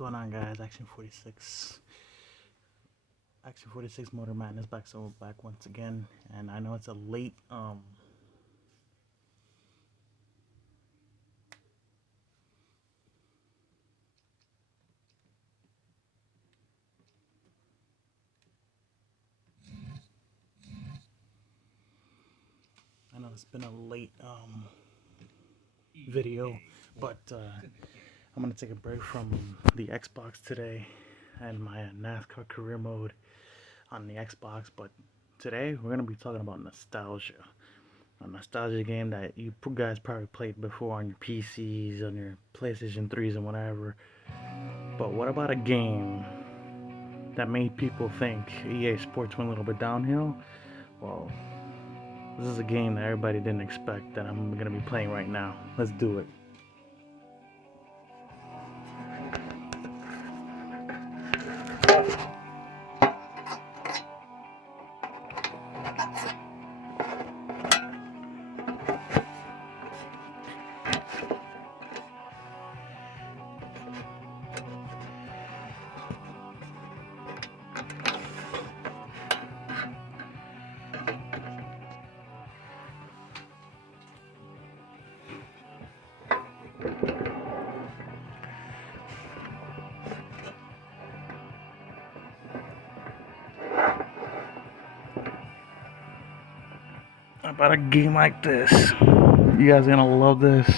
going on, guys? Action 46 Motor Madness back, so back once again. And I know it's a late I know it's been a late video, but I'm gonna take a break from the Xbox today and my NASCAR career mode on the Xbox. But today we're gonna be talking about nostalgia, a nostalgia game that you guys probably played before on your PCs, on your PlayStation 3s, and whatever. But what about a game that made people think EA Sports went a little bit downhill? Well, this is a game that everybody didn't expect that I'm gonna be playing right now. Let's do it. About a game like this, you guys are gonna love this.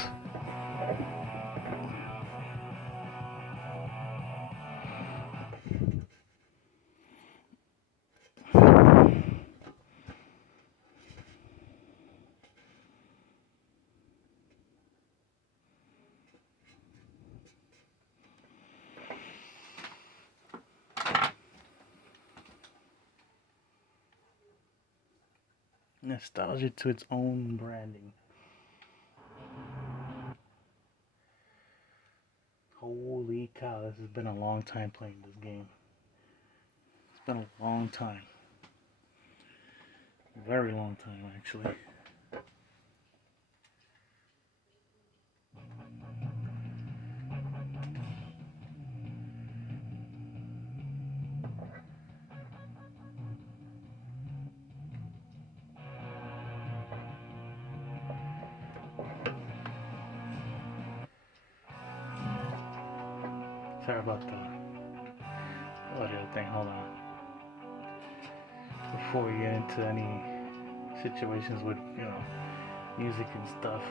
Nostalgia to its own branding. Holy cow, this has been a long time playing this game. It's been a long time. A very long time, actually. Sorry about the audio thing. Hold on. Before we get into any situations with, music and stuff.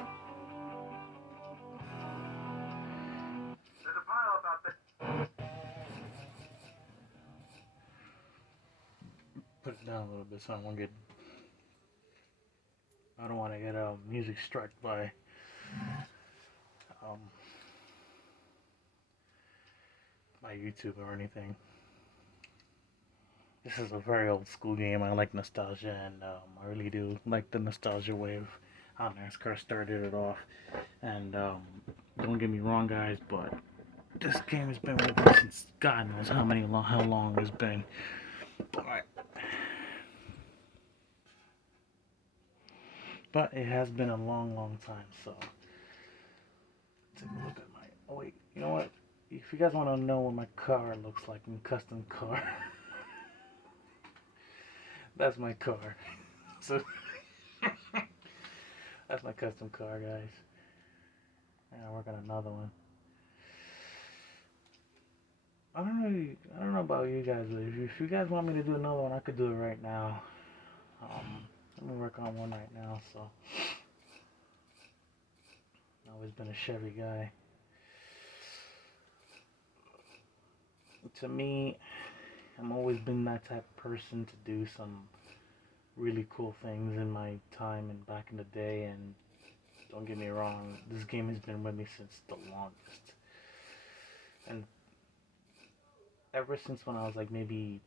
Put it down a little bit so I don't want to get music struck by um, by YouTube or anything. This is a very old school game. I like nostalgia, and I really do like the nostalgia wave. How NASCAR started it off, and don't get me wrong, guys, but this game has been with me since God knows how long it's been. All right, but it has been a long time. So take a look at my. Oh wait, you know what? If you guys want to know what my car looks like, my custom car, that's my car. So that's my custom car, guys. And I work on another one. I don't know about you guys, but if you guys want me to do another one, I could do it right now. Let me work on one right now. So I've always been a Chevy guy. To me, I've always been that type of person to do some really cool things in my time and back in the day. And don't get me wrong, this game has been with me since the longest. And ever since when I was like maybe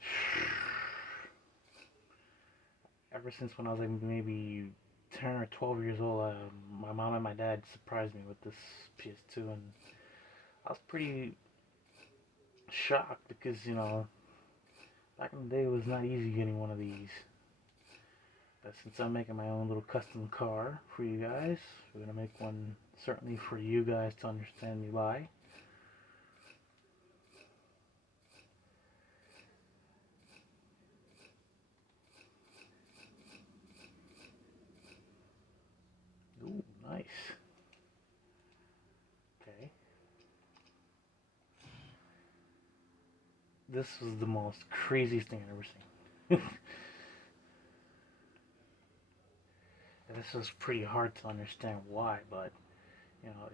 ever since when I was like maybe 10 or 12 years old, my mom and my dad surprised me with this PS2, and I was pretty shocked because, back in the day it was not easy getting one of these. But since I'm making my own little custom car for you guys, we're going to make one certainly for you guys to understand me by. this was the most craziest thing I've ever seen. And this was pretty hard to understand why, but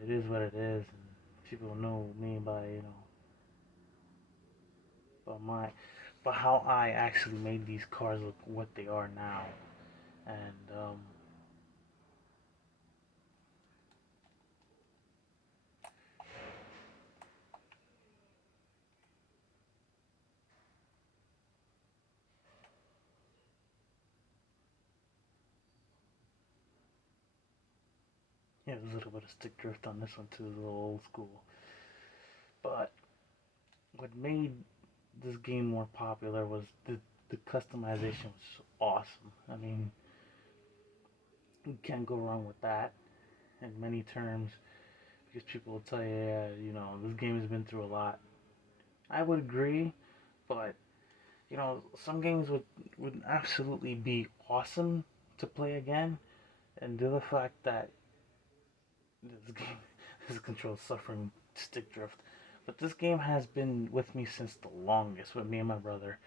it is what it is, and people know me by by my by how I actually made these cars look what they are now, and yeah, there's a little bit of stick drift on this one too, a little old school. But what made this game more popular was the customization was awesome. I mean, you can't go wrong with that in many terms because people will tell you, yeah, this game has been through a lot. I would agree, but some games would absolutely be awesome to play again, and the other fact that this game, this control is suffering stick drift, but this game has been with me since the longest. With me and my brother,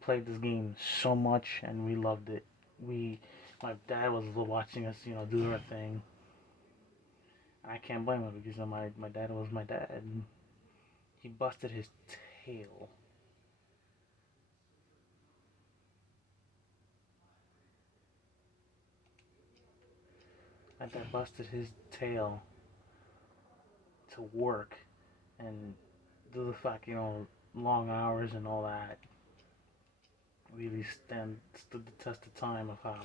played this game so much, and we loved it. My dad was watching us, do our thing. I can't blame him because my dad was my dad. And he busted his tail. My dad busted his tail to work, and due to the fact, long hours and all that, really stood the test of time of how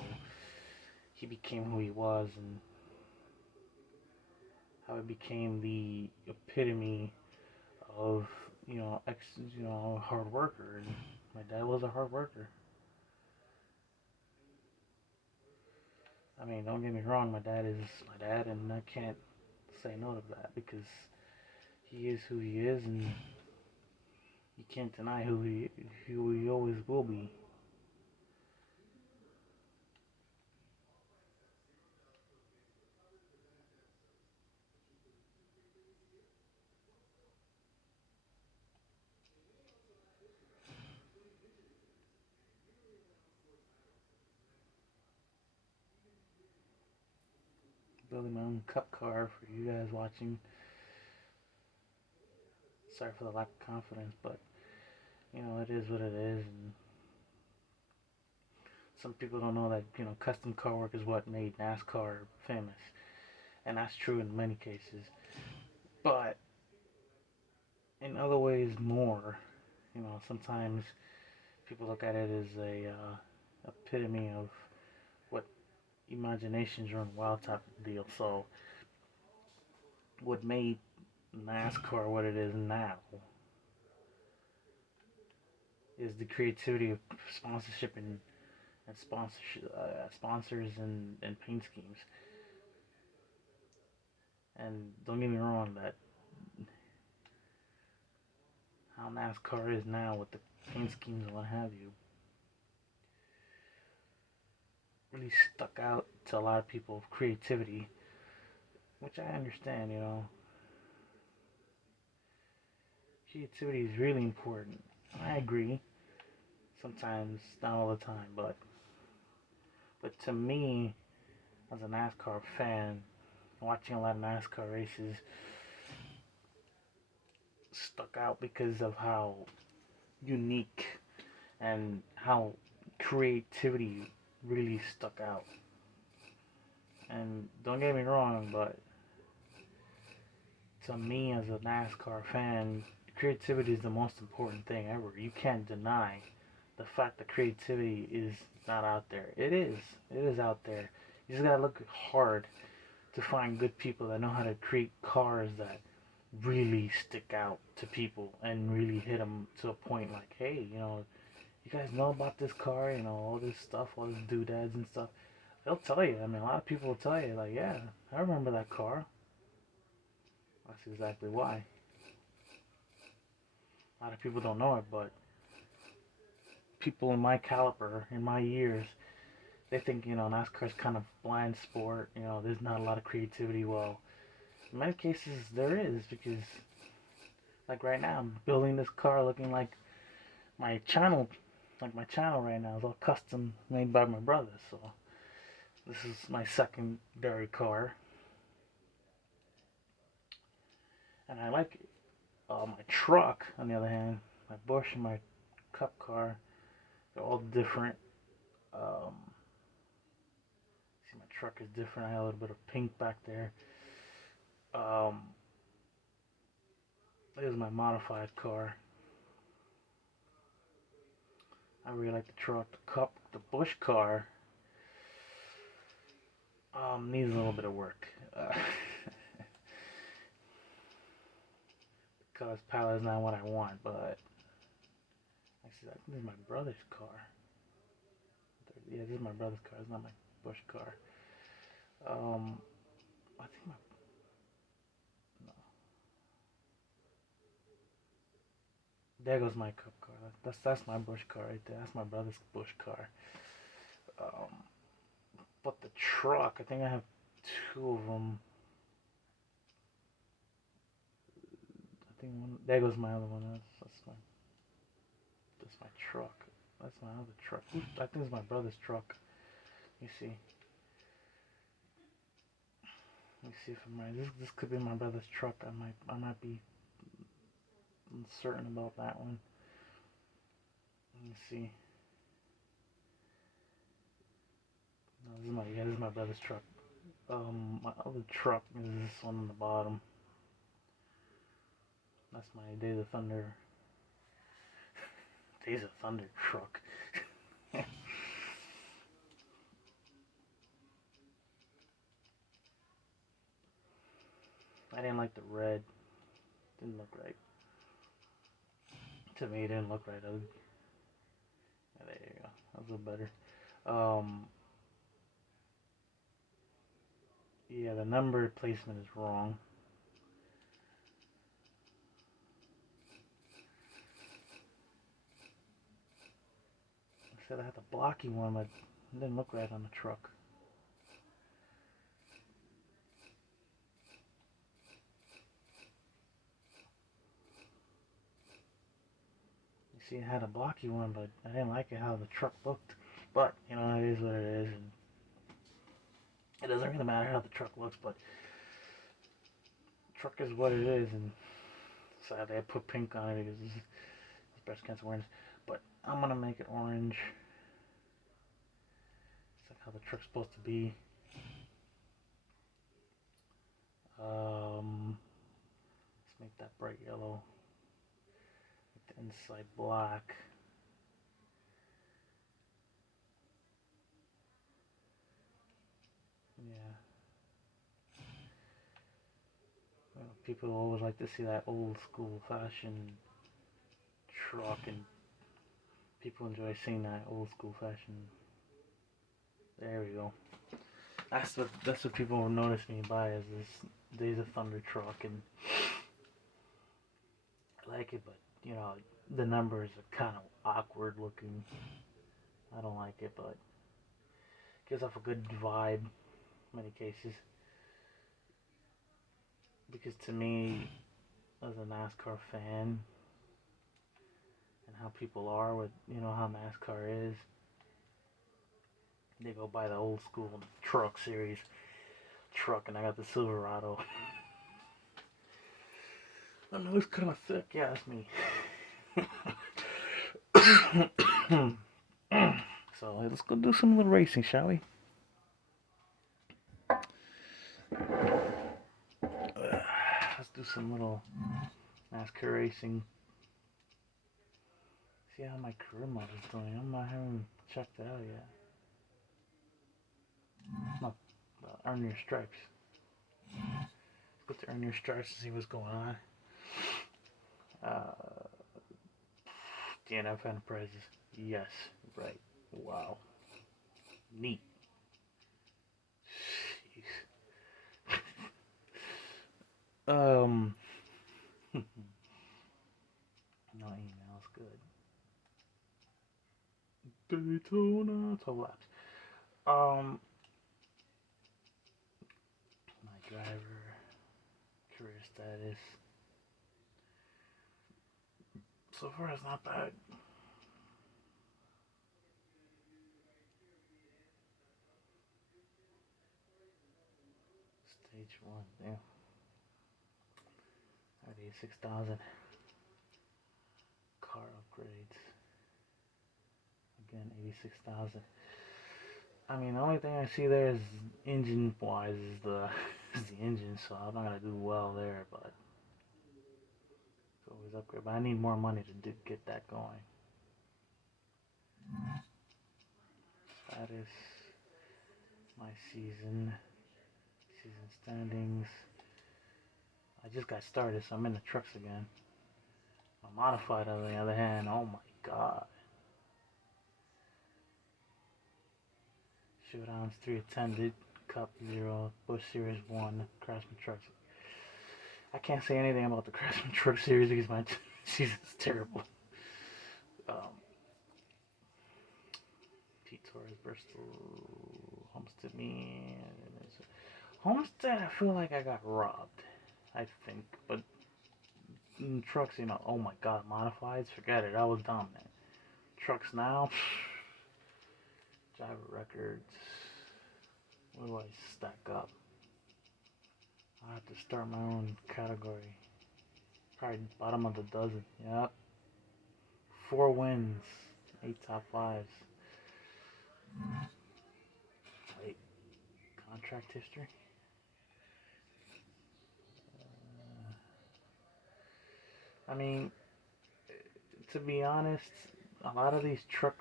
he became who he was and how he became the epitome of hard worker. And my dad was a hard worker. I mean, don't get me wrong, my dad is my dad, and I can't say no to that because he is who he is, and you can't deny who he always will be. Building my own cup car for you guys watching. Sorry for the lack of confidence, but it is what it is, and some people don't know that custom car work is what made NASCAR famous, and that's true in many cases. But in other ways, more. Sometimes people look at it as a epitome of what imaginations run wild type of deal. So, what made NASCAR what it is now is the creativity of sponsorship and sponsors and paint schemes. And don't get me wrong, that how NASCAR is now with the paint schemes and what have you really stuck out to a lot of people of creativity, which I understand. Creativity is really important. I agree. Sometimes, not all the time, but to me, as a NASCAR fan, watching a lot of NASCAR races stuck out because of how unique and how creativity really stuck out. And don't get me wrong, but to me as a NASCAR fan, creativity is the most important thing ever. You can't deny the fact that creativity is not out there. It is. It is out there. You just gotta look hard to find good people that know how to create cars that really stick out to people and really hit them to a point like, hey, you guys know about this car, all this stuff, all these doodads and stuff. They'll tell you. I mean, a lot of people will tell you, like, yeah, I remember that car. That's exactly why. A lot of people don't know it, but people in my caliber, in my years, they think, NASCAR's kind of blind sport. There's not a lot of creativity. Well, in many cases, there is because Like right now, I'm building this car looking my channel, like my channel right now is all custom made by my brother. So this is my secondary car, and I like it. My truck, on the other hand, my Bush and my Cup car, they're all different. Um, see, my truck is different. I have a little bit of pink back there. Um, this is my modified car. I really like the truck. The Cup, the Bush car, needs a little bit of work. Because palette is not what I want, but actually, I think this is my brother's car. Yeah, this is my brother's car. It's not my Bush car. I think my no. There goes my Cup car. That's my Bush car right there. That's my brother's Bush car. Um, but the truck, I think I have two of them. I think one. There goes my other one. That's my truck. That's my other truck. I think it's my brother's truck. Let me see. Let me see if I'm right. This could be my brother's truck. I might be uncertain about that one. Let me see. No, this is my brother's truck. My other truck is this one on the bottom. That's my Days of Thunder. Days of Thunder truck. I didn't like the red. Didn't look right. To me, it didn't look right. Yeah, there you go. That was a little better. Yeah, the number placement is wrong. I said I had the blocky one, but it didn't look right on the truck. You see, I had a blocky one, but I didn't like it how the truck looked. But, you know, it is what it is, and it doesn't really matter how the truck looks, but the truck is what it is, and sadly I put pink on it because it's breast cancer awareness. But I'm gonna make it orange. It's like how the truck's supposed to be. Let's make that bright yellow. Make the inside black. Yeah. You know, people always like to see that old school fashion truck, and people enjoy seeing that old school fashion. There we go. That's what people will notice me by is this Days of Thunder truck, and I like it, but you know the numbers are kind of awkward looking. I don't like it, but it gives off a good vibe in many cases. Because to me, as a NASCAR fan, and how people are with how NASCAR is, they go by the old school truck series truck, and I got the Silverado. I know it's kind of thick. Yeah, that's me. So let's go do some little racing, shall we? Let's do some little NASCAR racing. See how my career mode is doing. I haven't checked it out yet. Not earn your stripes. Let's go to earn your stripes and see what's going on. DNF Enterprises. Yes, right. Wow. Neat. Jeez. No emails, good. Daytona, 12 laps. My driver, career status. So far, it's not bad. Stage 1, damn. At 86,000. Car upgrades. Again, 86,000. I mean, the only thing I see there is engine-wise is the engine, so I'm not gonna do well there, but it's always upgrade. But I need more money to get that going. Status, my season standings. I just got started, so I'm in the trucks again. My modified, on the other hand, oh my god. Showdowns 3 attended, Cup 0, Bush Series 1, Craftsman Trucks. I can't say anything about the Craftsman Truck Series because my season's terrible. Ps2, Bristol, Homestead, Homestead, I feel like I got robbed. I think, but in trucks, you know, oh my god, modifieds, forget it, I was dumb, man. Trucks now, driver records, where do I stack up? I have to start my own category. Probably bottom of the dozen, yep. 4 wins, 8 top 5s. Wait, contract history? I mean, to be honest, a lot of these truck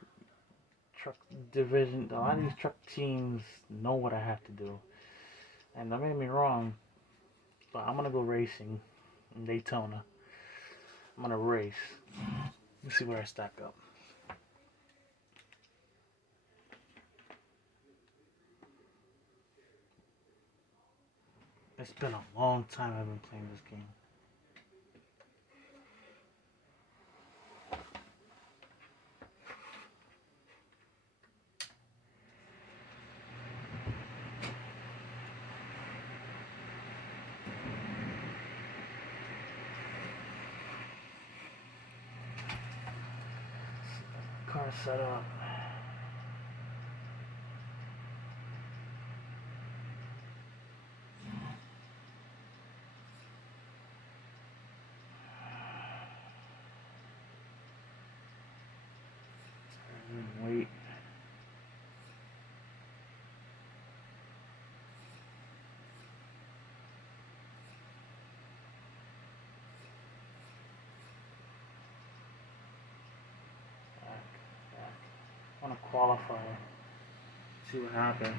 division, a lot of these truck teams know what I have to do. And don't get me wrong, but I'm gonna go racing in Daytona. I'm gonna race. Let's see where I stack up. It's been a long time I've been playing this game. Car set up. Wait. I want to qualify. See what happens.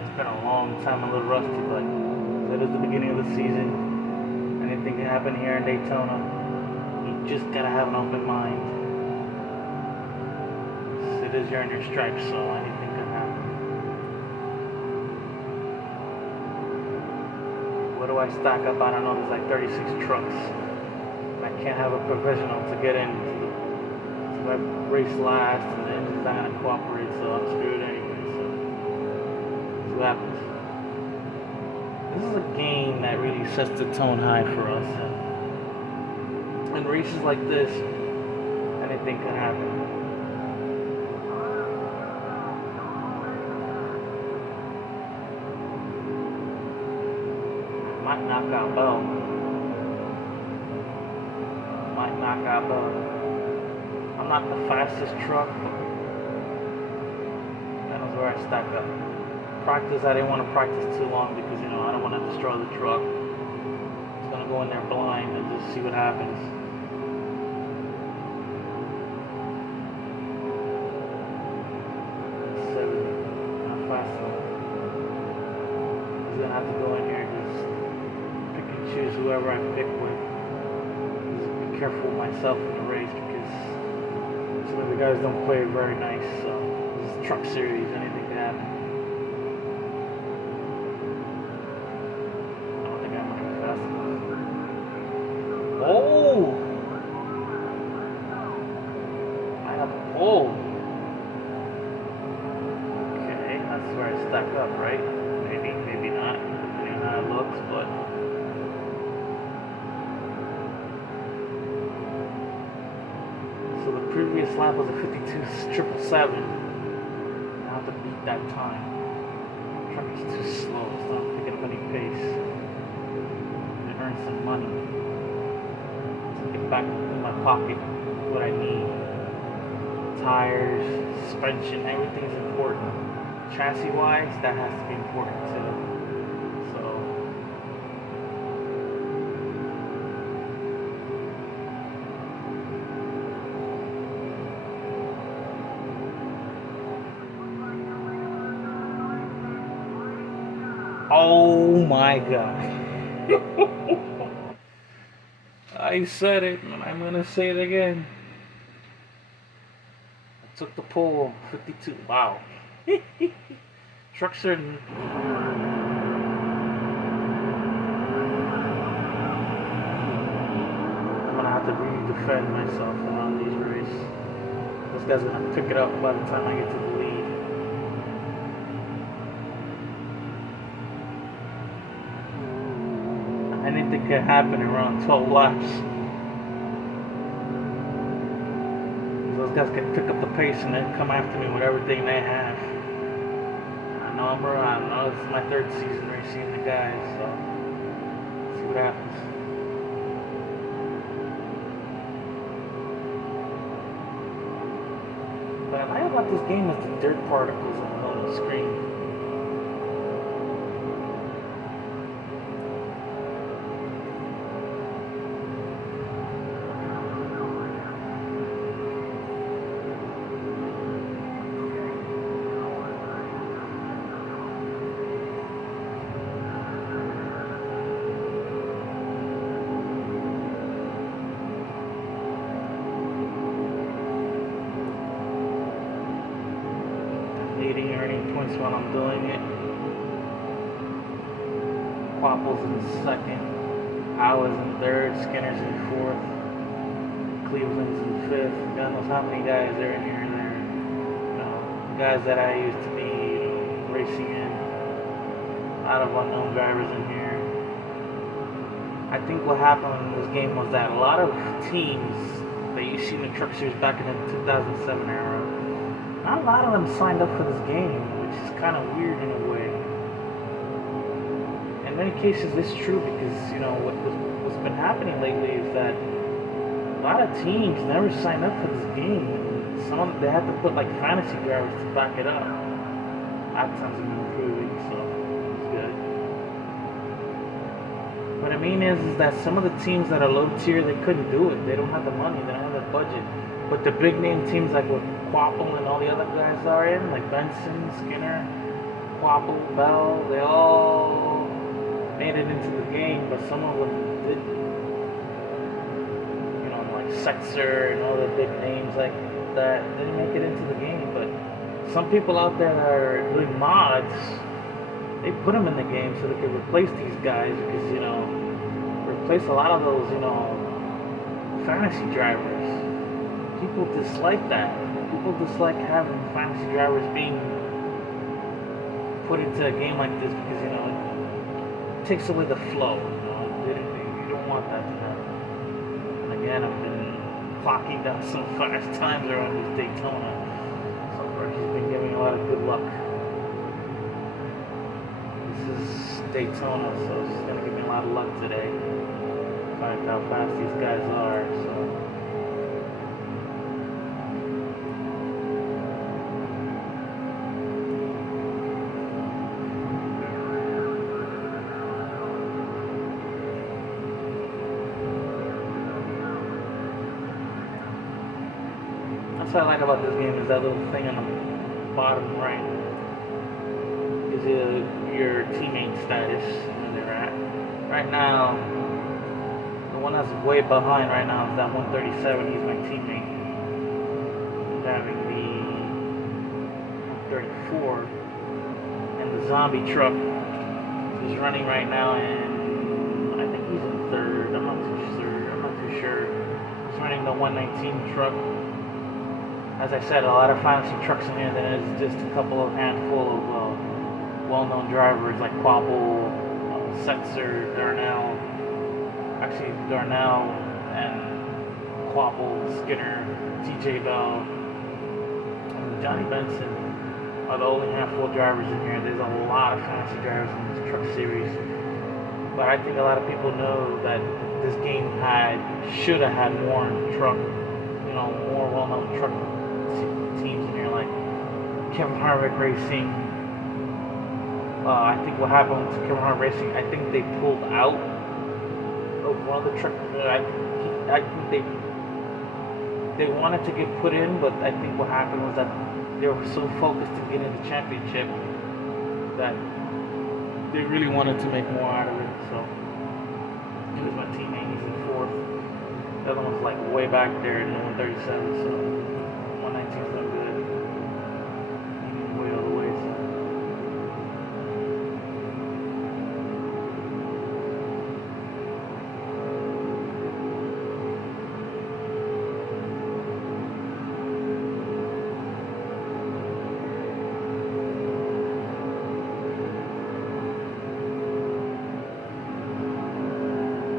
It's been a long time, a little rusty, but it is the beginning of the season. Anything can happen here in Daytona. You just gotta have an open mind. It is you're in your stripes, so anything can happen. What do I stack up? I don't know. There's like 36 trucks. I can't have a professional to get in. So I race last, and the engine's not gonna cooperate, so I'm screwed anyway. So see what happens. This is a game that really sets the tone high for us. In races like this, anything can happen. Might knock out Bell. Might knock out Bell. I'm not the fastest truck, but that was where I stack up. Practice, I didn't want to practice too long because, you know, I don't want to destroy the truck. It's going to go in there blind and just see what happens. Not fast enough. He's going to have to go in here and just pick and choose whoever I pick with. Just be careful myself in the race because some of the guys don't play it very nice. So this is truck series, anything can happen. Maybe, maybe not, depending on how it looks, but so the previous lap was a 52.777. I have to beat that time. The truck is too slow, it's not picking up any pace. And earn some money. To get back in my pocket what I need. Tires, suspension, everything's important. Chassis wise, that has to be important too. So oh my god. I said it and I'm gonna say it again. I took the pole 52. Wow. Trucks are I'm gonna have to re-defend myself around these races. Those guys are gonna have to pick it up by the time I get to the lead. Anything could happen around 12 laps. Those guys can pick up the pace and then come after me with everything they have. I know I'm around. I know this is my third season racing the guys, so let's see what happens. What I like about this game is the dirt particles on the screen. Leading, earning points while I'm doing it. Quapple's in second. I was in third. Skinner's in fourth. Cleveland's in fifth. God knows how many guys are in here and there. You know, guys that I used to be, racing in. A lot of unknown drivers in here. I think what happened in this game was that a lot of teams that you see in the Truck Series back in the 2007 era, not a lot of them signed up for this game, which is kind of weird in a way. In many cases, this is true because, what's been happening lately is that a lot of teams never sign up for this game. They have to put like fantasy drivers to back it up. Outcomes have been improving, so it's good. What I mean is that some of the teams that are low tier, they couldn't do it. They don't have the money, they don't have the budget. But the big name teams like what Quapple and all the other guys are in, like Benson, Skinner, Quapple, Bell, they all made it into the game, but some of them didn't. Like Setzer and all the big names like that didn't make it into the game. But some people out there that are doing mods, they put them in the game so they can replace these guys because, replace a lot of those, fantasy drivers. People dislike that. People dislike having fantasy drivers being put into a game like this because, it takes away the flow. You don't want that to happen. And again, I've been clocking down some fast times around this Daytona. So far, he's been giving a lot of good luck. This is Daytona, so it's going to give me a lot of luck today. Find how fast these guys are, so. That's what I like about this game is that little thing on the bottom right is your teammate status where they're at. Right now, the one that's way behind right now is that 137. He's my teammate. He's having the 134, and the zombie truck is running right now, and I think he's in third. I'm not too sure. He's running the 119 truck. As I said, a lot of fantasy trucks in here. There's just a couple of handful of well-known drivers like Quapple, Setzer, Darnell. Actually, Darnell and Quapple, Skinner, TJ Bell, and Johnny Benson are the only handful of drivers in here. There's a lot of fancy drivers in this truck series. But I think a lot of people know that this game should have had more truck, more well-known truck teams in here, like Kevin Harvick Racing. I think what happened to Kevin Harvick Racing, I think they pulled out of one of the truck. I think they wanted to get put in, but I think what happened was that they were so focused to getting the championship that they really wanted to make more out of it. So here's my teammate, he's in fourth. The other one's like way back there in 137, so 119's not good. Way all the way. So.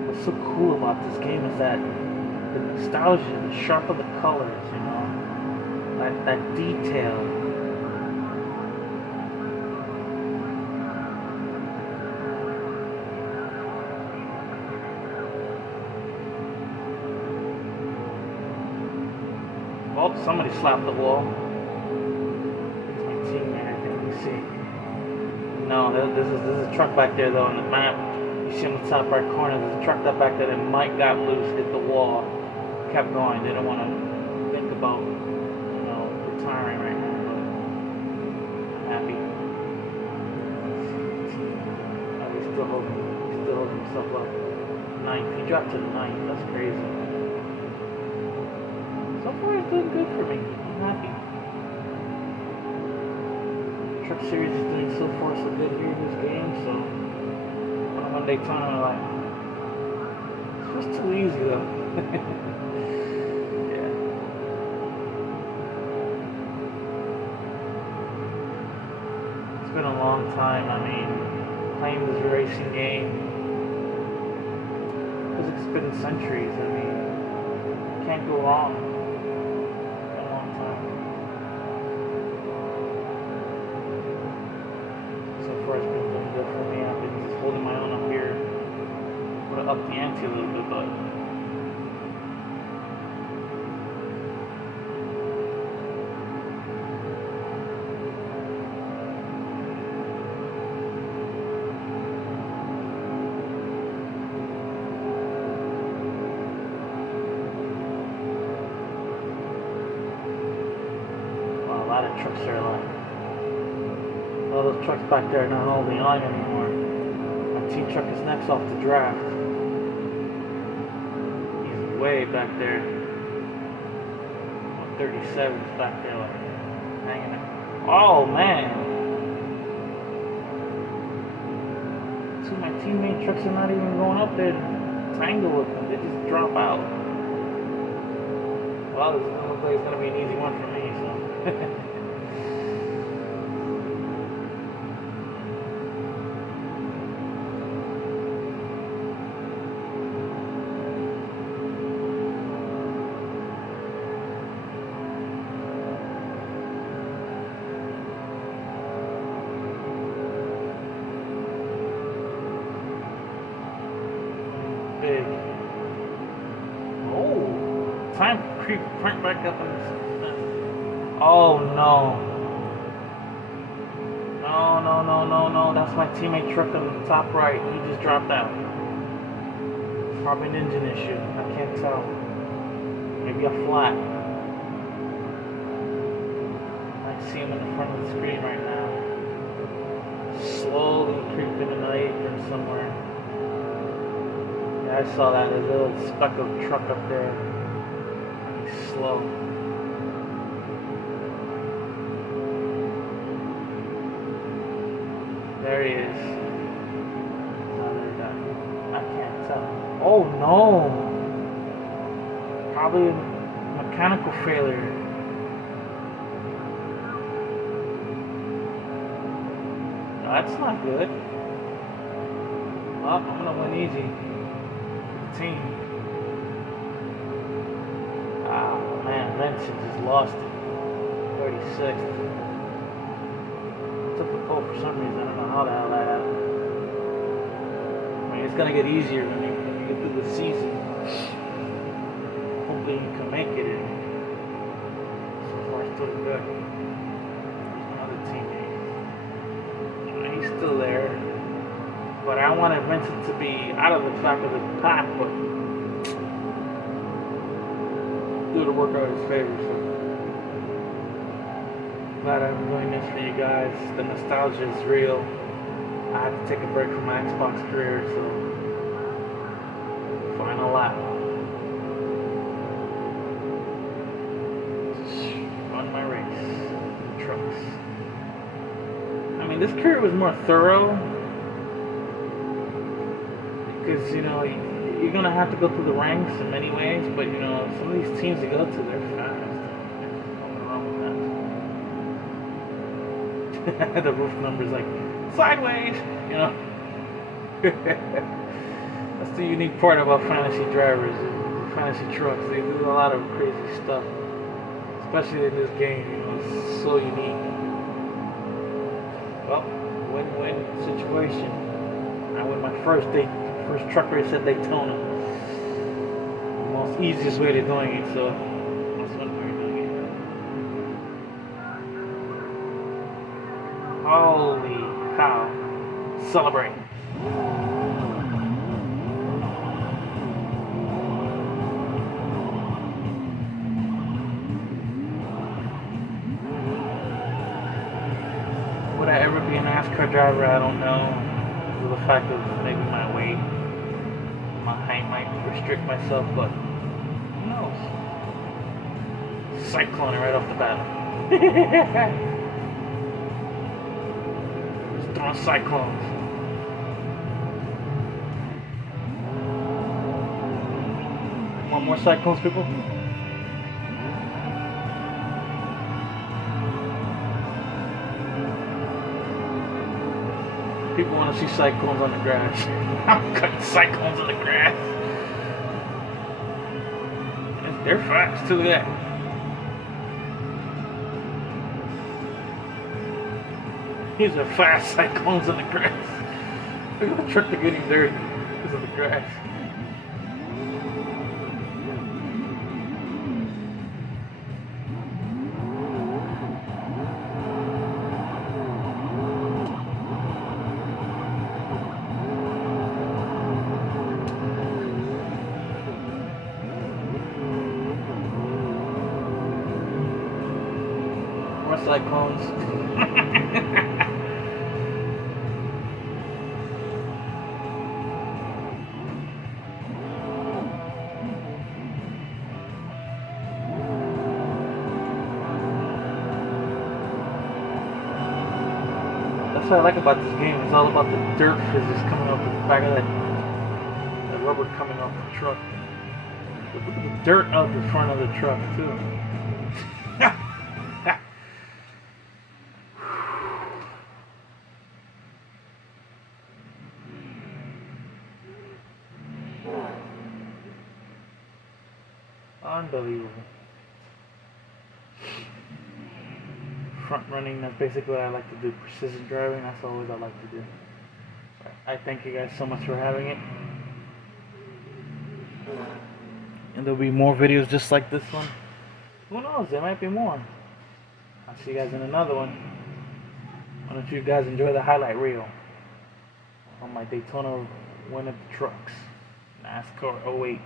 What's so cool about this game is that the nostalgia, the sharp of the colors, that detail. Oh, somebody slapped the wall. It's my teammate, I think we see. No, this is a truck back there though on the map. You see on the top right corner, there's a truck that back there that might got loose, hit the wall, kept going. They didn't want to think about, retiring right now, but I'm happy. Oh, he's still holding himself up. Ninth, he dropped to the ninth. That's crazy. So far, it's doing good for me. I'm happy. Truck series is doing so far so good here in this game, so. One Daytona, like, it's just too easy though. Yeah. It's been a long time. I mean, playing this racing game, because it's been centuries. I mean, can't go wrong. It's been a long time. So far, it's been doing good for me. I've been just holding my own up here. Would have upped the ante a little bit, but well, a lot of trucks are like, all those trucks back there are not holding on anymore. My team truck is next off the draft. He's way back there. 137's back there, like hanging out. Oh man! Two of my teammate trucks are not even going up there to tangle with them. They just drop out. Well, this looks like it's gonna be an easy one for me, so. Big. Oh, time creep right back up on this. Oh no. No. That's my teammate truck on the top right. He just dropped out. Probably an engine issue. I can't tell. Maybe a flat. I see him in the front of the screen right now. Slowly creeping in the apron somewhere. I saw that. There's a little speck of truck up there. He's slow. There he is. I can't tell. Oh no! Probably a mechanical failure. That's not good. Well, I'm gonna win easy. The team. Ah, man, Vincent just lost it. 36th. Took the pole for some reason. I don't know how the hell that happened. I mean, it's gonna get easier when you get through the season. Hopefully you can make it in. So far, still good. There's another teammate. He's still there. But I wanted Vincent to be out of the back of the pack, but do the work out his favor. So glad I'm doing this for you guys. The nostalgia is real. I had to take a break from my Xbox career, so final lap. Just run my race. The trucks. I mean, this career was more thorough. Because, you know, you're going to have to go through the ranks in many ways, but, you know, some of these teams you go to, they're fast. There's nothing wrong with that. The roof number's like, sideways, you know. That's the unique part about fantasy drivers, fantasy trucks. They do a lot of crazy stuff, especially in this game, you know, it's so unique. Well, win-win situation. I win my first truck race at Daytona. The most easiest way to doing it, so that's what we're doing it. Holy cow. Celebrate. Would I ever be a NASCAR driver? I don't know. The fact of maybe my weight, my height might restrict myself, but who knows? Cyclone right off the bat. Just throwing cyclones. Want more cyclones, people? People want to see cyclones on the grass. I'm cutting cyclones on the grass. They're fast too, yeah. These are fast cyclones on the grass. Look at the truck, they're getting dirty because of the grass. Cyclones. That's what I like about this game. It's all about the dirt physics coming off the back of that rubber coming off the truck. Look at the dirt out the front of the truck too. Unbelievable. Front running, that's basically what I like to do. Precision driving, that's always I like to do. I thank you guys so much for having it. And there'll be more videos just like this one. Who knows, there might be more. I'll see you guys in another one. Why don't you guys enjoy the highlight reel on my Daytona win of the trucks. NASCAR 08.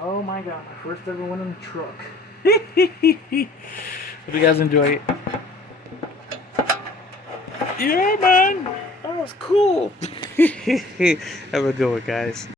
Oh my god, my first ever win in a truck. Hope you guys enjoy it. Yeah, man. That was cool. Have a good one, guys.